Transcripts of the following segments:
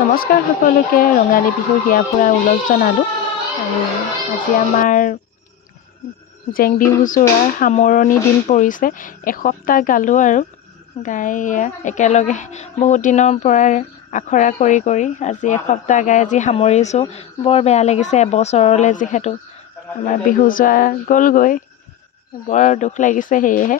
নমস্কাৰ সকলোকে ৰঙালী বিহুৰ হিয়াপুৰা ওলগ জনালোঁ আৰু আজি আমাৰ জেং বিহু জোৰাৰ সামৰণি দিন পৰিছে। এসপ্তাহ গালোঁ আৰু গাই একেলগে বহুত দিনৰ পৰা আখৰা কৰি আজি এসপ্তাহ গাই আজি সামৰিছোঁ। বৰ বেয়া লাগিছে, এবছৰলৈ যিহেতু আমাৰ বিহু যোৱা গ'লগৈ, বৰ দুখ লাগিছে। সেয়েহে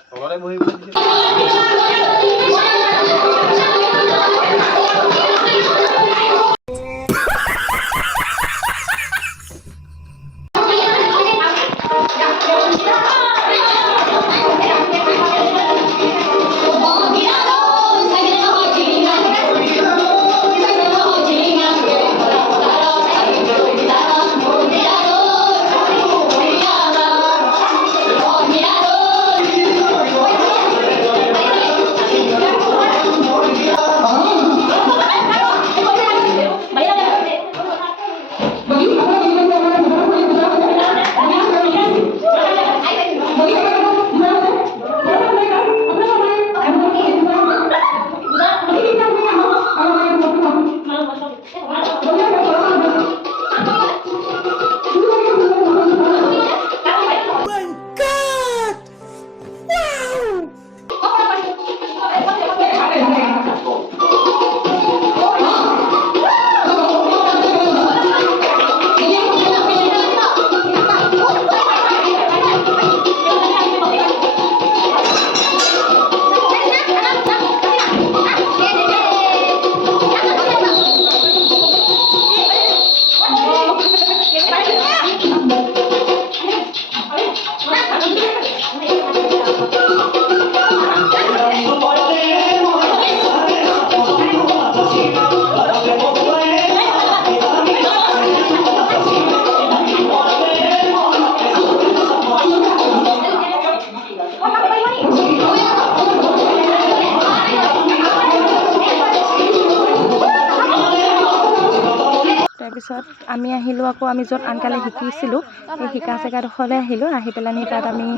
তাৰপিছত আমি আহিলোঁ আকৌ আমি য'ত আনকালে শিকিছিলোঁ সেই শিকা জেগাডোখৰলৈ আহিলোঁ। আহি পেলানি তাত আমি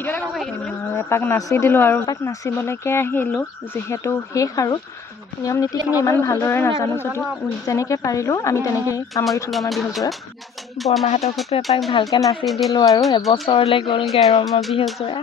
এপাক নাচি দিলোঁ আৰু এপাক নাচিবলৈকে আহিলোঁ। যিহেতু শেষ আৰু নিয়ম নীতিখিনি ইমান ভালদৰে নাজানো যদিও যেনেকৈ পাৰিলোঁ আমি তেনেকৈয়ে সামৰি থ'লোঁ আমাৰ বিহুযোৰা। বৰমাহঁতৰ ঘৰতো এপাক ভালকৈ নাচি দিলোঁ আৰু এবছৰলৈ গ'লগৈ আৰু আমাৰ বিহুযোৰা।